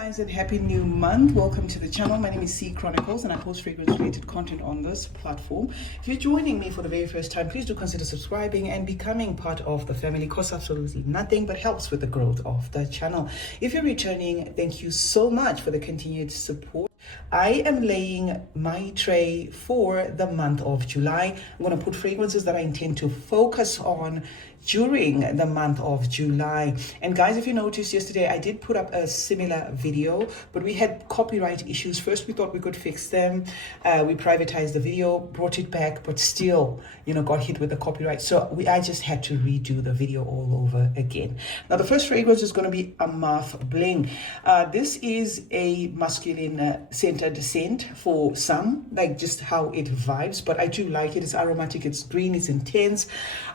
Guys, and happy new month. Welcome to the channel. My name is CeeChronicles and I post fragrance related content on this platform. If you're joining me for the very first time, please do consider subscribing and becoming part of the family. Costs absolutely nothing but helps with the growth of the channel. If you're returning, thank you so much for the continued support. I am laying my tray for the month of July. I'm going to put fragrances that I intend to focus on during the month of July. And guys, if you noticed yesterday, I did put up a similar video, but we had copyright issues. First, we thought we could fix them. We privatized the video, brought it back, but still, got hit with the copyright. So I just had to redo the video all over again. Now, the first fragrance is going to be Amaf Bling. This is a masculine centered scent for some, like just how it vibes, but I do like it. It's aromatic, it's green, it's intense.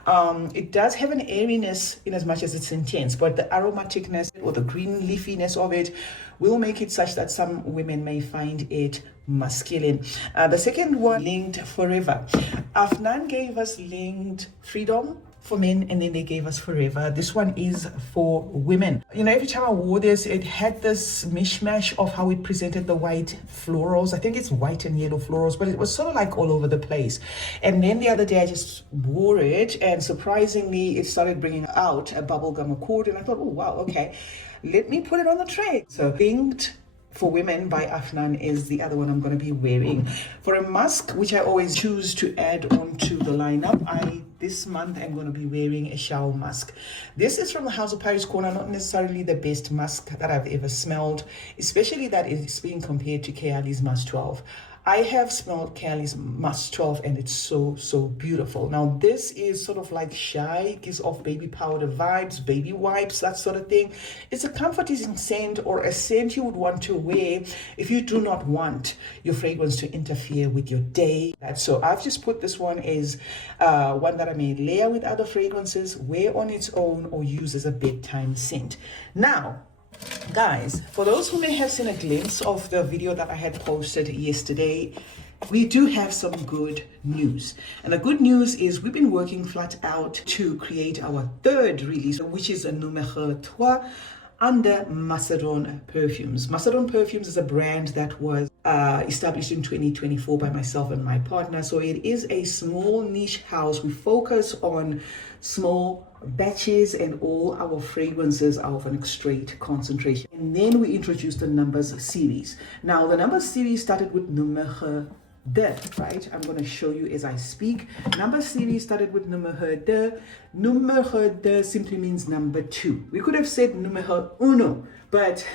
It does have an airiness in as much as it's intense, but the aromaticness or the green leafiness of it will make it such that some women may find it masculine. The second one, Linked Forever. Afnan gave us Linked Freedom for men, and then they gave us Forever. This one is for women. Every time I wore this, it had this mishmash of how it presented the white florals. I think it's white and yellow florals, but it was sort of like all over the place. And then the other day I just wore it, and surprisingly it started bringing out a bubblegum accord, and I thought, oh wow, okay, let me put it on the tray. So Linked for Women by Afnan is the other one I'm going to be wearing. For a musk, which I always choose to add onto the lineup, this month I'm going to be wearing a shower musk. This is from the House of Paris Corner, not necessarily the best musk that I've ever smelled, especially that it's being compared to Kayali's Musk 12. I have smelled Kayali's Musk 12 and it's so beautiful. Now this is sort of like shy, gives off baby powder vibes, baby wipes, that sort of thing. It's a comforting scent, or a scent you would want to wear if you do not want your fragrance to interfere with your day. So I've just put this one as one that I may layer with other fragrances, wear on its own, or use as a bedtime scent. Now, guys, for those who may have seen a glimpse of the video that I had posted yesterday, we do have some good news. And the good news is we've been working flat out to create our third release, which is a numéro 3 under Macedon Perfumes. Macedon Perfumes is a brand that was established in 2024 by myself and my partner. So it is a small niche house. We focus on small batches, and all our fragrances are of an straight concentration. And then we introduced the Numbers series. Now the Numbers series started with numéro 2, right? I'm going to show you as I speak. Numbers series started with numéro 2. Numéro 2 simply means number 2. We could have said numéro 1, but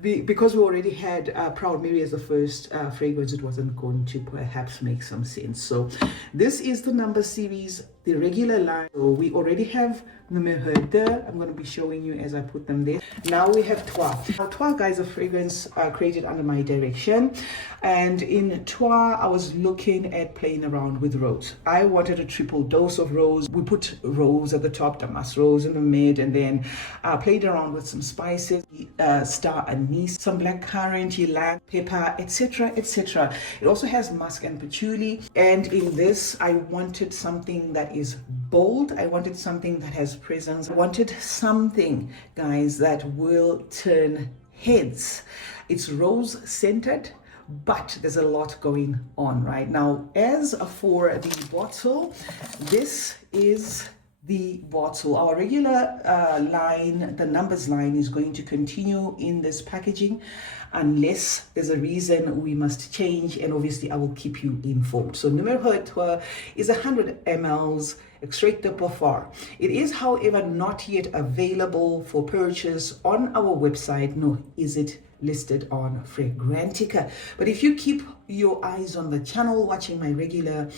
because we already had Proud Mary as the first fragrance, it wasn't going to perhaps make some sense. So this is the Number series, the regular line. So we already have numéro 2. I'm going to be showing you as I put them there. Now we have Toi. Now Toi, guys, a fragrance created under my direction. And in Toi, I was looking at playing around with rose. I wanted a triple dose of rose. We put rose at the top, damask rose in the mid, and then played around with some spices, star anise, some black currant, ylang, pepper, etc., etc. It also has musk and patchouli. And in this, I wanted something that is bold. I wanted something that has presence. I wanted something, guys, that will turn heads. It's rose scented, but there's a lot going on right now. As for the bottle, this is the bottle. Our regular line, the Numbers line, is going to continue in this packaging unless there's a reason we must change, and obviously I will keep you informed. So numéro 2 is 100 ml extrait de parfum. It is, however, not yet available for purchase on our website, nor is it listed on Fragrantica. But if you keep your eyes on the channel, watching my regular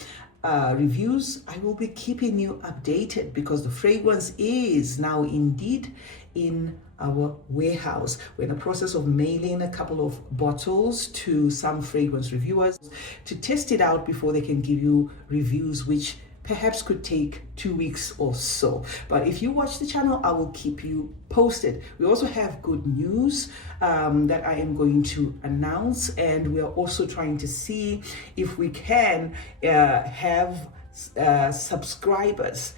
reviews, I will be keeping you updated, because the fragrance is now indeed in our warehouse. We're in the process of mailing a couple of bottles to some fragrance reviewers to test it out before they can give you reviews, which perhaps could take 2 weeks or so. But if you watch the channel, I will keep you posted. We also have good news that I am going to announce, and we are also trying to see if we can have subscribers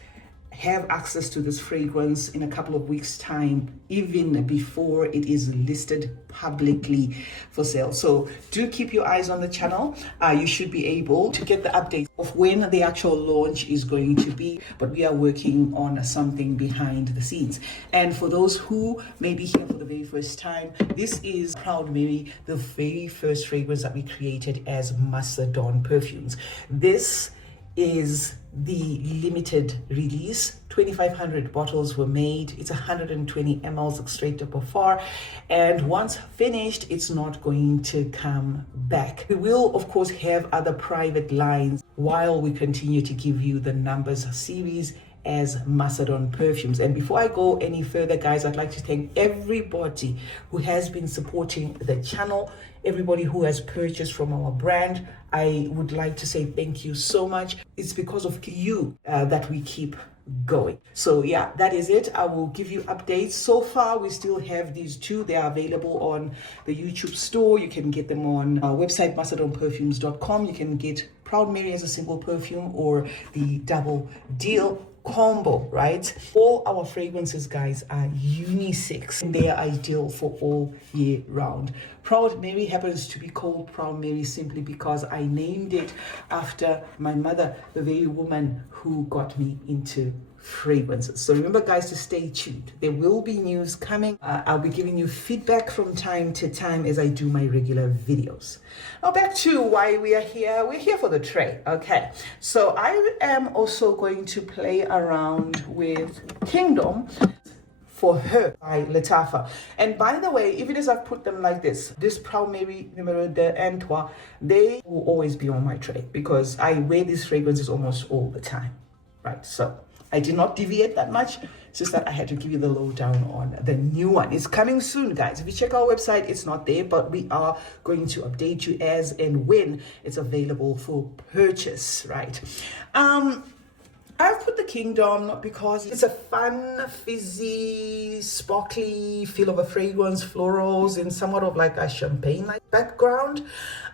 have access to this fragrance in a couple of weeks' time, even before it is listed publicly for sale. So do keep your eyes on the channel. You should be able to get the update of when the actual launch is going to be, but we are working on something behind the scenes. And for those who may be here for the very first time, this is Proud Mary, the very first fragrance that we created as Macedon Perfumes. This is the limited release. 2,500 bottles were made. It's 120 ml straight to Parfum, and once finished, it's not going to come back. We will of course have other private lines while we continue to give you the Numbers series as Macedon Perfumes. And before I go any further, guys, I'd like to thank everybody who has been supporting the channel, everybody who has purchased from our brand. I would like to say thank you so much. It's because of you that we keep going. So yeah, that is it. I will give you updates. So far we still have these two. They are available on the YouTube store. You can get them on our website, macedonperfumes.com. You can get Proud Mary as a single perfume or the double deal combo, right? All our fragrances, guys, are unisex and they are ideal for all year round. Proud Mary happens to be called Proud Mary simply because I named it after my mother, the very woman who got me into fragrances. So remember, guys, to stay tuned. There will be news coming. I'll be giving you feedback from time to time as I do my regular videos. Now back to why we are here. We're here for the tray. Okay, so I am also going to play around with Kingdom for Her by Latafa. And by the way, even as I've put them like this Proud Mary Numero d'Antoine, they will always be on my tray because I wear these fragrances almost all the time, right? So I did not deviate that much. It's just that I had to give you the lowdown on the new one. It's coming soon, guys. If you check our website, it's not there, but we are going to update you as and when it's available for purchase, right? I've put the Kingdom because it's a fun, fizzy, sparkly feel of a fragrance, florals, and somewhat of like a champagne-like background.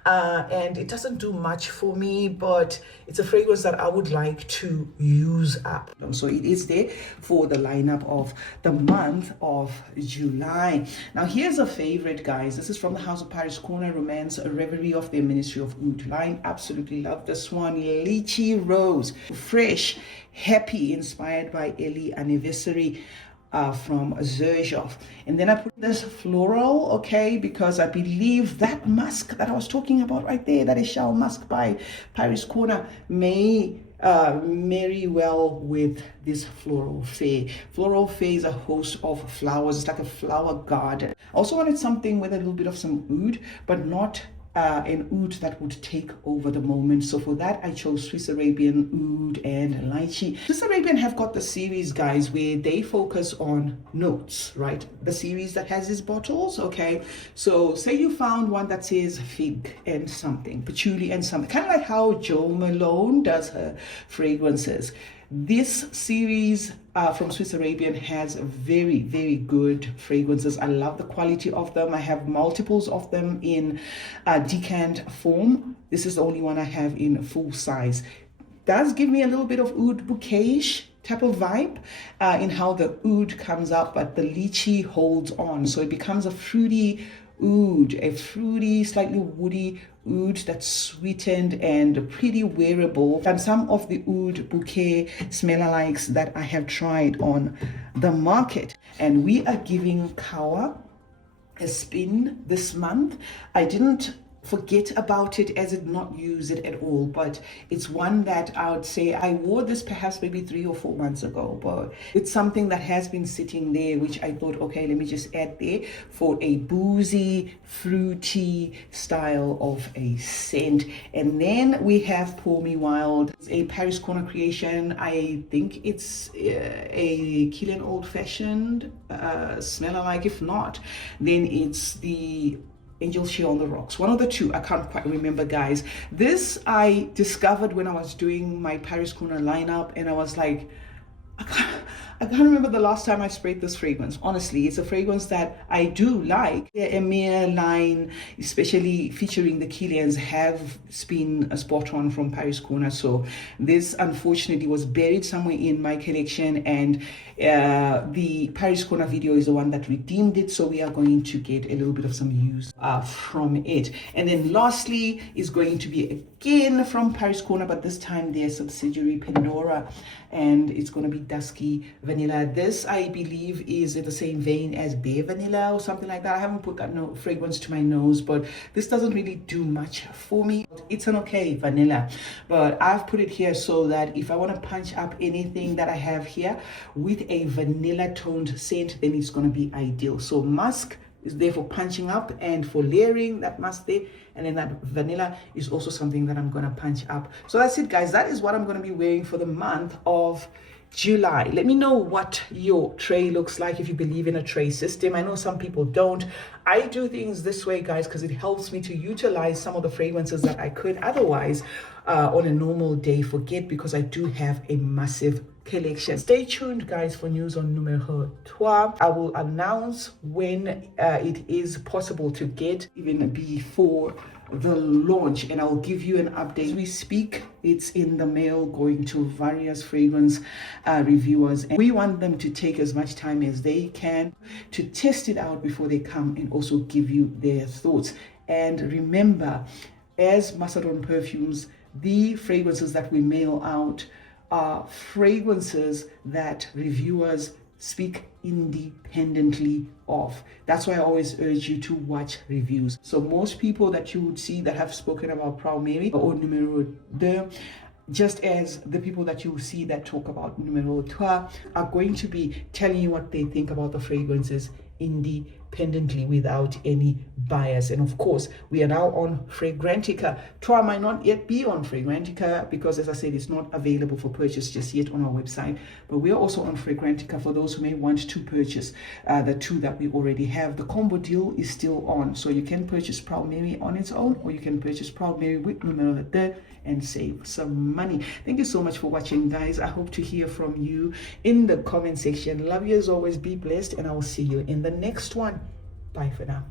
And it doesn't do much for me, but it's a fragrance that I would like to use up. So it is there for the lineup of the month of July. Now here's a favorite, guys. This is from the House of Paris Corner Romance, a Reverie of their Ministry of Oud line. Absolutely love this one. Lychee Rose, fresh, happy, inspired by Ellie Anniversary. From Zerjov. And then I put this floral, okay, because I believe that musk that I was talking about right there, that is Shell Musk by Paris Corner, may marry well with this floral fair. Floral fair is a host of flowers. It's like a flower garden. I also wanted something with a little bit of some oud, but not an oud that would take over the moment. So for that, I chose Swiss Arabian, oud, and lychee. Swiss Arabian have got the series, guys, where they focus on notes, right? The series that has these bottles, okay? So say you found one that says fig and something, patchouli and something, kind of like how Jo Malone does her fragrances. This series from Swiss Arabian has very, very good fragrances. I love the quality of them. I have multiples of them in decant form. This is the only one I have in full size. Does give me a little bit of oud bouquet-ish type of vibe in how the oud comes up, but the lychee holds on. So it becomes a fruity oud, a fruity, slightly woody oud that's sweetened and pretty wearable. And some of the oud bouquet smell-alikes that I have tried on the market. And we are giving Kawa a spin this month. I didn't forget about it as it not use it at all, but it's one that I would say I wore this perhaps maybe 3 or 4 months ago, but it's something that has been sitting there, which I thought, okay, let me just add there for a boozy, fruity style of a scent. And then we have Pour Me Wild. It's a Paris Corner creation. I think it's a Kilian Old Fashioned smell-alike. If not, then it's the Angel Shea on the Rocks. One of the two. I can't quite remember, guys. This I discovered when I was doing my Paris Corner lineup, and I was like, I can't remember the last time I sprayed this fragrance. Honestly, it's a fragrance that I do like. The Emir line, especially featuring the Kilians, have been a spot on from Paris Corner. So this unfortunately was buried somewhere in my collection, and the Paris Corner video is the one that redeemed it. So we are going to get a little bit of some use from it. And then lastly is going to be again from Paris Corner, but this time their subsidiary Pandora, and it's going to be Dusky Vanilla. This, I believe, is in the same vein as Bare Vanilla or something like that. I haven't put that fragrance to my nose, but this doesn't really do much for me. It's an okay vanilla, but I've put it here so that if I want to punch up anything that I have here with a vanilla toned scent, then it's going to be ideal. So musk is there for punching up and for layering, that musk there, and then that vanilla is also something that I'm going to punch up. So that's it, guys. That is what I'm going to be wearing for the month of July. Let me know what your tray looks like, if you believe in a tray system. I know some people don't. I do things this way, guys, because it helps me to utilize some of the fragrances that I could otherwise on a normal day forget, because I do have a massive collection. Stay tuned, guys, for news on numero 3. I will announce when it is possible to get, even before the launch, and I'll give you an update. As we speak, it's in the mail going to various fragrance reviewers, and we want them to take as much time as they can to test it out before they come and also give you their thoughts. And remember, as Macedon Perfumes, the fragrances that we mail out are fragrances that reviewers speak independently of. That's why I always urge you to watch reviews. So most people that you would see that have spoken about Proud Mary or Numero 2, just as the people that you see that talk about Numero 3 are going to be telling you what they think about the fragrances independently without any bias. And of course, we are now on Fragrantica. Trois might not yet be on Fragrantica because, as I said, it's not available for purchase just yet on our website, but we are also on Fragrantica for those who may want to purchase the two that we already have. The combo deal is still on, so you can purchase Proud Mary on its own, or you can purchase Proud Mary with Numero 2 and save some money. Thank you so much for watching, guys. I hope to hear from you in the comment section. Love you as always. Be blessed, and I will see you in the next one. Bye for now.